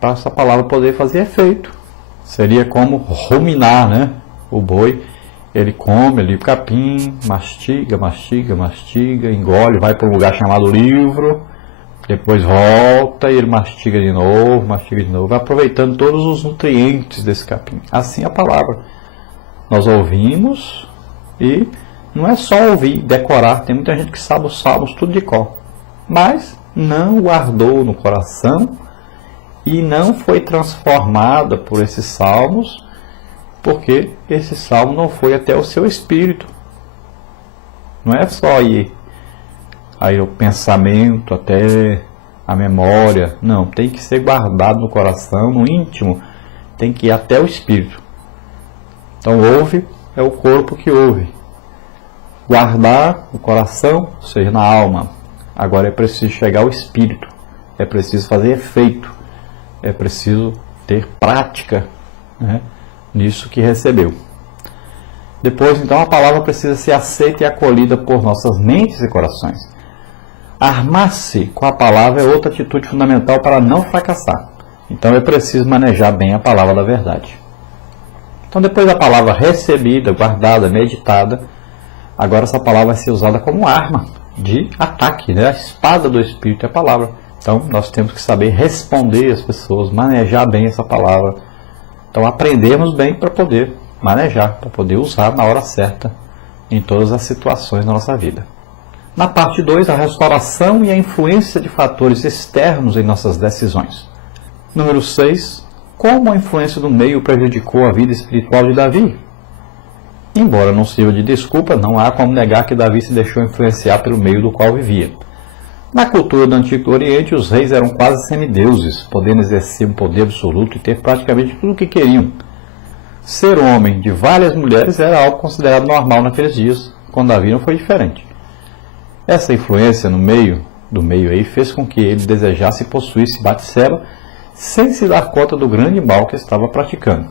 para essa palavra poder fazer efeito. Seria como ruminar, né? O boi, ele come ali o capim, mastiga, engole, vai para um lugar chamado livro, depois volta e ele mastiga de novo, vai aproveitando todos os nutrientes desse capim. Assim a palavra. Nós ouvimos e não é só ouvir, decorar. Tem muita gente que sabe os salmos tudo de cor, mas não guardou no coração e não foi transformada por esses salmos, porque esse salmo não foi até o seu espírito. Não é só ir aí o pensamento, até a memória. Não, tem que ser guardado no coração, no íntimo. Tem que ir até o espírito. Então, ouve é o corpo que ouve. Guardar no coração, ou seja, na alma. Agora é preciso chegar ao espírito. É preciso fazer efeito. É preciso ter prática, né, nisso que recebeu. Depois, então, a palavra precisa ser aceita e acolhida por nossas mentes e corações. Armar-se com a palavra é outra atitude fundamental para não fracassar. Então é preciso manejar bem a palavra da verdade. Então, depois da palavra recebida, guardada, meditada, agora essa palavra vai ser usada como arma de ataque, né? A espada do Espírito é a palavra. Então nós temos que saber responder às pessoas, manejar bem essa palavra. Então aprendermos bem para poder manejar, para poder usar na hora certa em todas as situações da nossa vida. Na parte 2, a restauração e a influência de fatores externos em nossas decisões. Número 6, como a influência do meio prejudicou a vida espiritual de Davi? Embora não sirva de desculpa, não há como negar que Davi se deixou influenciar pelo meio do qual vivia. Na cultura do Antigo Oriente, os reis eram quase semideuses, podendo exercer um poder absoluto e ter praticamente tudo o que queriam. Ser homem de várias mulheres era algo considerado normal naqueles dias, com Davi não foi diferente. Essa influência no meio aí fez com que ele desejasse e possuísse Batseba sem se dar conta do grande mal que estava praticando.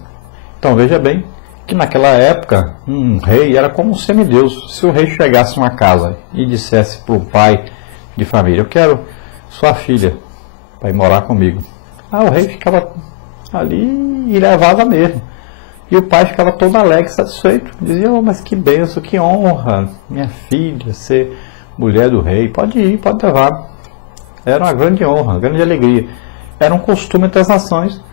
Então veja bem que naquela época um rei era como um semideus. Se o rei chegasse a uma casa e dissesse para o pai de família: eu quero sua filha para ir morar comigo, o rei ficava ali e levava mesmo. E o pai ficava todo alegre, satisfeito. Dizia: oh, mas que benção, que honra, minha filha ser mulher do rei, pode ir, pode levar. Era uma grande honra, uma grande alegria. Era um costume entre as nações,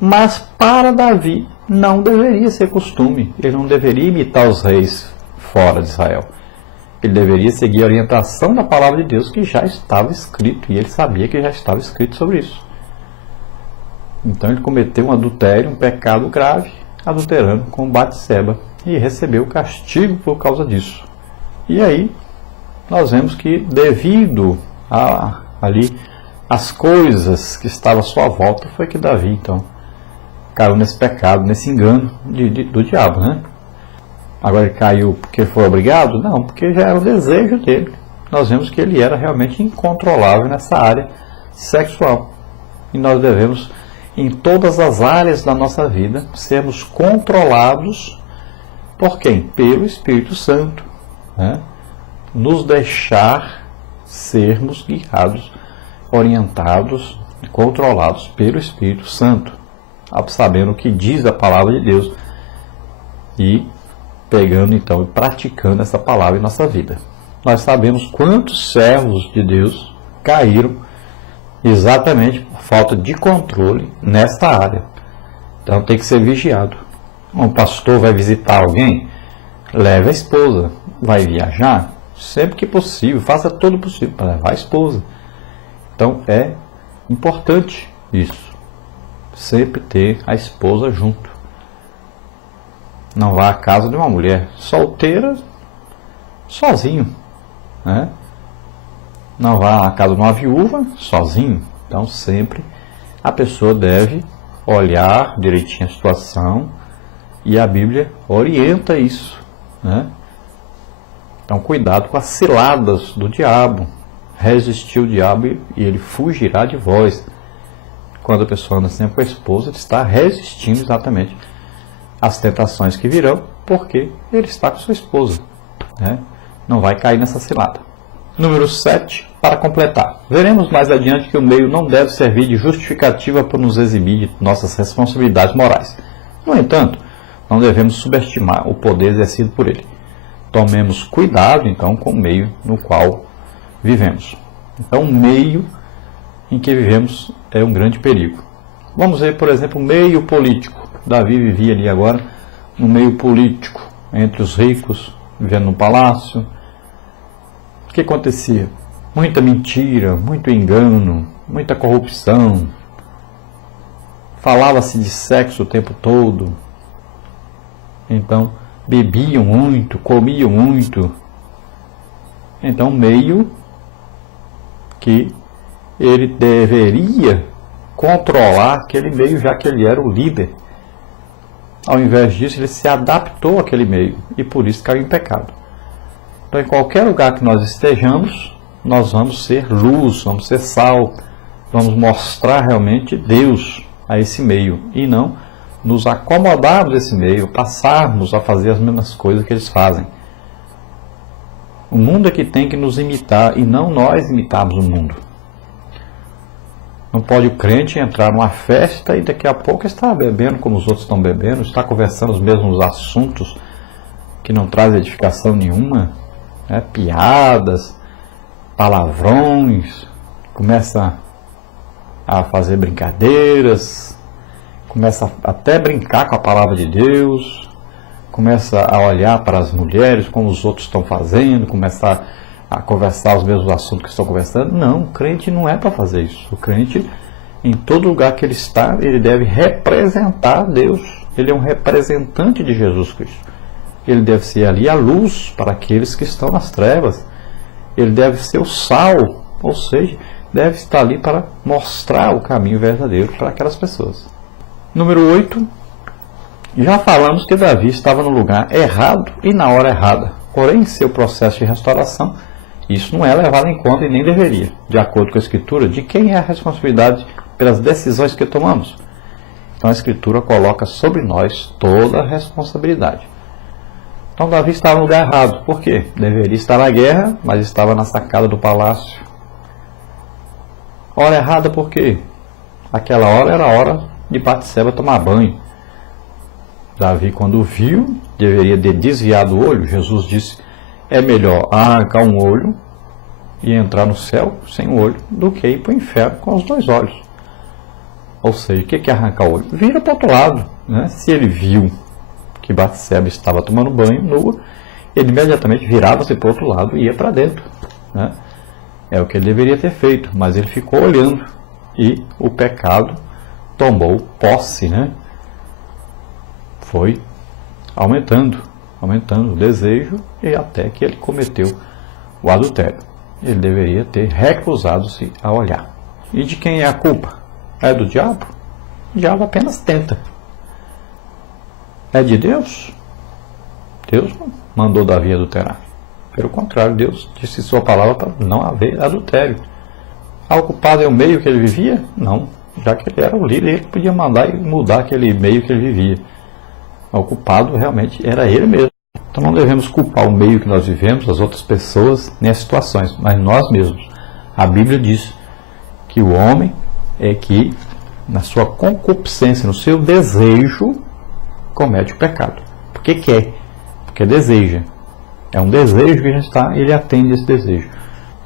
mas para Davi não deveria ser costume. Ele não deveria imitar os reis fora de Israel. Ele deveria seguir a orientação da palavra de Deus, que já estava escrito, e ele sabia que já estava escrito sobre isso. Então ele cometeu um adultério, um pecado grave, adulterando com Batseba, e recebeu castigo por causa disso. E aí nós vemos que, devido ali as coisas que estavam à sua volta, foi que Davi então caiu nesse pecado, nesse engano do diabo, né? Agora ele caiu porque foi obrigado? Não, porque já era o desejo dele. Nós vemos que ele era realmente incontrolável nessa área sexual. E nós devemos, em todas as áreas da nossa vida, sermos controlados por quem? Pelo Espírito Santo, né? Nos deixar sermos guiados, orientados, controlados pelo Espírito Santo, sabendo o que diz a palavra de Deus e pegando então e praticando essa palavra em nossa vida. Nós sabemos quantos servos de Deus caíram exatamente por falta de controle nesta área. Então tem que ser vigiado. Um pastor vai visitar alguém, leve a esposa. Vai viajar, sempre que possível, faça todo o possível para levar a esposa. Então é importante isso, sempre ter a esposa junto. Não vá à casa de uma mulher solteira sozinho, né? Não vá à casa de uma viúva sozinho. Então sempre a pessoa deve olhar direitinho a situação, e a Bíblia orienta isso, né? Então cuidado com as ciladas do diabo. Resistir o diabo e ele fugirá de vós. Quando a pessoa anda sempre com a esposa, ele está resistindo exatamente às tentações que virão, porque ele está com sua esposa, né? Não vai cair nessa cilada. Número 7. Para completar, veremos mais adiante que o meio não deve servir de justificativa para nos eximir de nossas responsabilidades morais. No entanto, não devemos subestimar o poder exercido por ele. Tomemos cuidado, então, com o meio no qual vivemos. Então, o meio em que vivemos é um grande perigo. Vamos ver, por exemplo, o meio político. Davi vivia ali agora no meio político, entre os ricos, vivendo no palácio. O que acontecia? Muita mentira, muito engano, muita corrupção. Falava-se de sexo o tempo todo. Então, bebiam muito, comiam muito. Então, meio que ele deveria controlar aquele meio, já que ele era o líder. Ao invés disso, ele se adaptou àquele meio e por isso caiu em pecado. Então, em qualquer lugar que nós estejamos, nós vamos ser luz, vamos ser sal, vamos mostrar realmente Deus a esse meio e não nos acomodarmos desse meio, passarmos a fazer as mesmas coisas que eles fazem. O mundo é que tem que nos imitar e não nós imitarmos o mundo. Não pode o crente entrar numa festa e daqui a pouco estar bebendo como os outros estão bebendo, estar conversando os mesmos assuntos que não trazem edificação nenhuma, né? Piadas, palavrões, começa a fazer brincadeiras, começa até a brincar com a palavra de Deus, começa a olhar para as mulheres como os outros estão fazendo, começa a conversar os mesmos assuntos que estão conversando. Não, o crente não é para fazer isso. O crente, em todo lugar que ele está, ele deve representar Deus. Ele é um representante de Jesus Cristo. Ele deve ser ali a luz para aqueles que estão nas trevas. Ele deve ser o sal, ou seja, deve estar ali para mostrar o caminho verdadeiro para aquelas pessoas. Número 8. Já falamos que Davi estava no lugar errado e na hora errada. Porém, em seu processo de restauração, isso não é levado em conta e nem deveria. De acordo com a Escritura, de quem é a responsabilidade pelas decisões que tomamos? Então a Escritura coloca sobre nós toda a responsabilidade. Então Davi estava no lugar errado. Por quê? Deveria estar na guerra, mas estava na sacada do palácio. Hora errada por quê? Aquela hora era a hora de Batseba tomar banho. Davi, quando viu, deveria ter desviado o olho. Jesus disse, é melhor arrancar um olho e entrar no céu sem o olho do que ir para o inferno com os 2 olhos. Ou seja, o que é arrancar o olho? Vira para o outro lado. Né? Se ele viu que Batseba estava tomando banho nua, ele imediatamente virava-se para o outro lado e ia para dentro. Né? É o que ele deveria ter feito, mas ele ficou olhando e o pecado tomou posse, né? Foi aumentando o desejo e até que ele cometeu o adultério. Ele deveria ter recusado-se a olhar. E de quem é a culpa? É do diabo? O diabo apenas tenta. É de Deus? Deus não mandou Davi adulterar. Pelo contrário, Deus disse sua palavra para não haver adultério. O culpado é o meio que ele vivia? Não. Já que ele era o líder, ele podia mandar e mudar aquele meio que ele vivia. O culpado realmente era ele mesmo. Então não devemos culpar o meio que nós vivemos, as outras pessoas, nem as situações, mas nós mesmos. A Bíblia diz que o homem é que, na sua concupiscência, no seu desejo, comete o pecado. Porque quer, porque deseja. É um desejo que a gente está, ele atende esse desejo.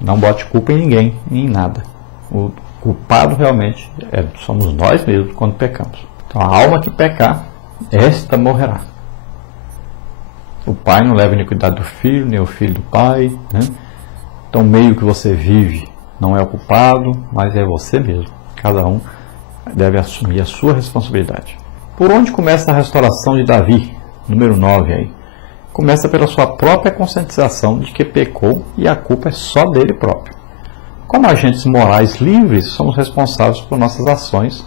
Não bote culpa em ninguém, nem em nada. O culpado realmente somos nós mesmos quando pecamos. Então a alma que pecar, esta morrerá. O pai não leva iniquidade do filho, nem o filho do pai. Né? Então o meio que você vive não é o culpado, mas é você mesmo. Cada um deve assumir a sua responsabilidade. Por onde começa a restauração de Davi? Número 9 aí. Começa pela sua própria conscientização de que pecou e a culpa é só dele próprio. Como agentes morais livres, somos responsáveis por nossas ações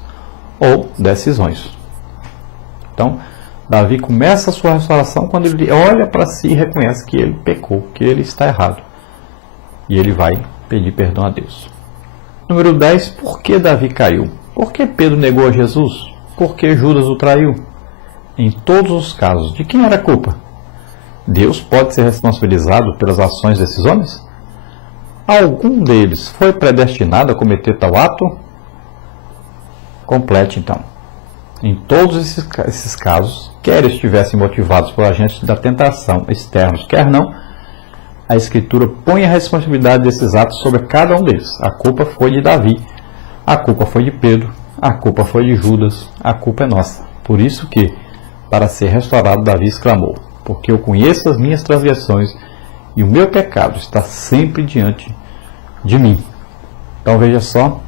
ou decisões. Então, Davi começa a sua restauração quando ele olha para si e reconhece que ele pecou, que ele está errado. E ele vai pedir perdão a Deus. Número 10. Por que Davi caiu? Por que Pedro negou a Jesus? Por que Judas o traiu? Em todos os casos, de quem era a culpa? Deus pode ser responsabilizado pelas ações desses homens? algum deles foi predestinado a cometer tal ato? Complete então. Em todos esses casos, quer estivessem motivados por agentes da tentação externos, quer não, a Escritura põe a responsabilidade desses atos sobre cada um deles. A culpa foi de Davi, a culpa foi de Pedro, a culpa foi de Judas, a culpa é nossa. Por isso que, para ser restaurado, Davi exclamou: porque eu conheço as minhas transgressões e o meu pecado está sempre diante de mim. Então veja só,